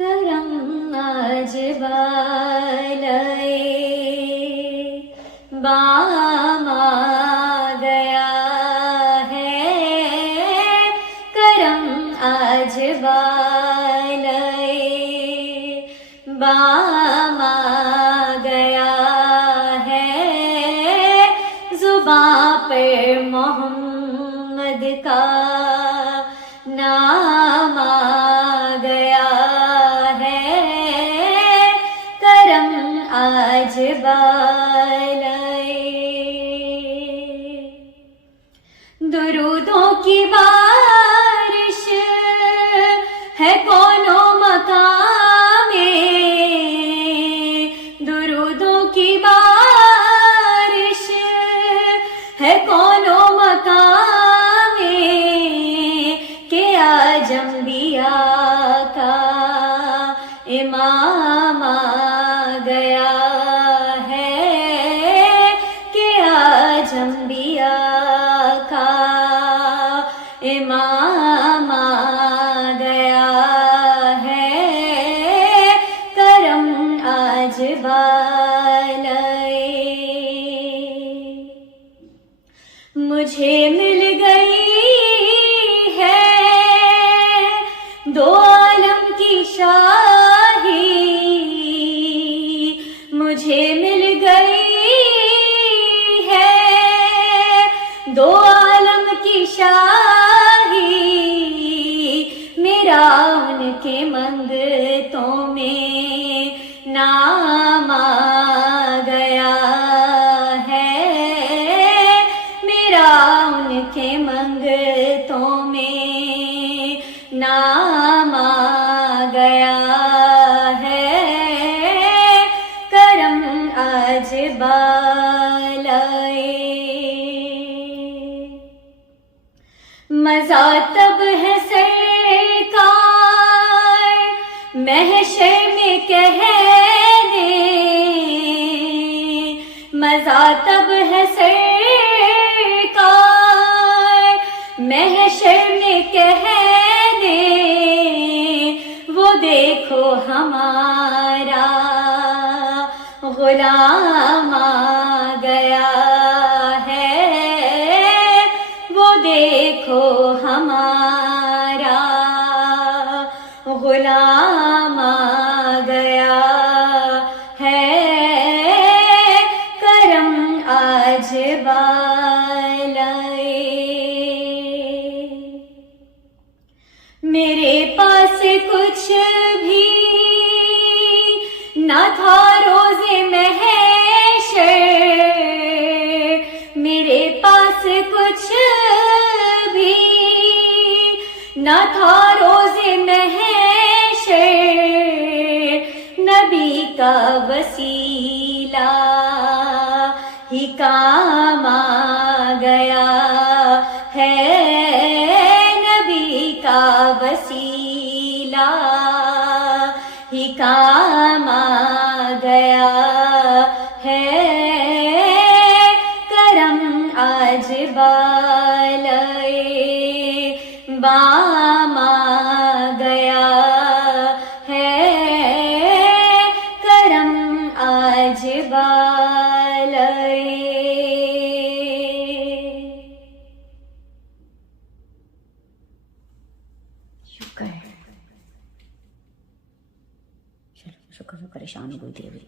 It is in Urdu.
کرم آج بالائے بام آ گیا ہے، کرم آج بالائے بام آ گیا ہے، زباں پر محمد کا نام آ گیا ہے، کرم آج بالائے درودوں کی بارش ہے کونوں مقام میں، درودوں کی بارش ہے کونوں مقام میں، کہ آج انبیاء کا امام آ گیا ہے، کہ آج انبیاء کا امام آ گیا ہے، کرم آج بالائے مجھے مل گئی ہے دو عالم کی شاہی، مجھے مل گئی ہے دو عالم کی شاہی، میرا ان کے منگتوں میں نام آ گیا ہے، میرا ان کے منگتوں میں نام آ گیا ہے، کرم آج بالائے مزہ تب ہے سرکار محشر میں کہنے، مزہ تب ہے سرکار محشر میں کہنے، وہ دیکھو ہمارا غلام آ گیا ہے، وہ دیکھو ہمارا غلام آ گیا ہے، کرم آج بالائے میرے پاس کچھ بھی نہ تھا روز محشر، میرے پاس کچھ بھی نہ تھا روز محشر، نبی کا وسیلہ ہی کام آ گیا ہے، نبی کا وسیلہ ہی کام آ گیا ہے، کرم آج بالائے بام آ گیا ہے، کرم آج بالائے شکر پریشان ہو گئی تھی ابھی.